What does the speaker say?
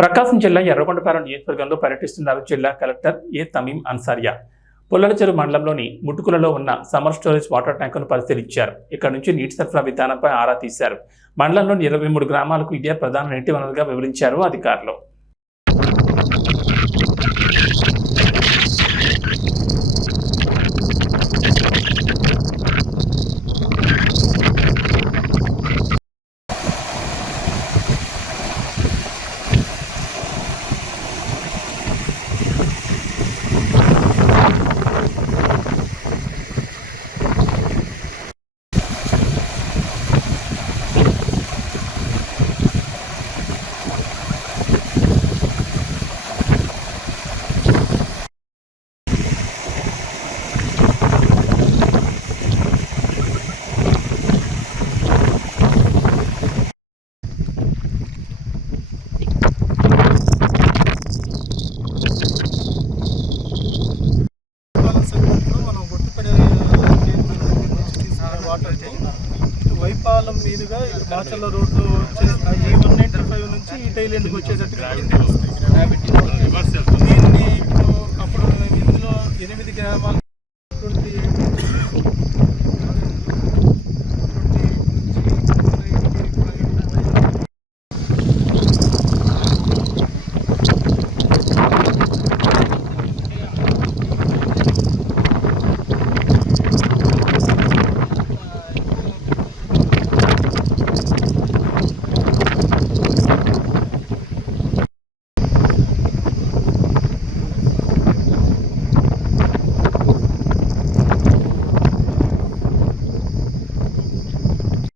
ప్రకాశం జిల్లా ఎర్రగొండపాలెం నియోజకవర్గంలో పర్యటిస్తున్నారు జిల్లా కలెక్టర్ ఏ తమీం అన్సారియా. పుల్లలచెరువు మండలంలోని ముటుకులలో ఉన్న సమ్మర్ స్టోరేజ్ వాటర్ ట్యాంకును పరిశీలించారు. ఇక్కడ నుంచి నీటి సరఫరా విధానంపై ఆరా తీశారు. మండలంలోని 23 గ్రామాలకు ఇదే ప్రధాన నీటి వనరుగా వివరించారు అధికారులు. వైపాలం మీదుగా మాచల్ల రోడ్లో ఈ 195 నుంచి ఈ టైలెండ్కి వచ్చేటట్టుగా దీన్ని ఇప్పుడు అప్పుడు ఇందులో 8 గ్రామాలు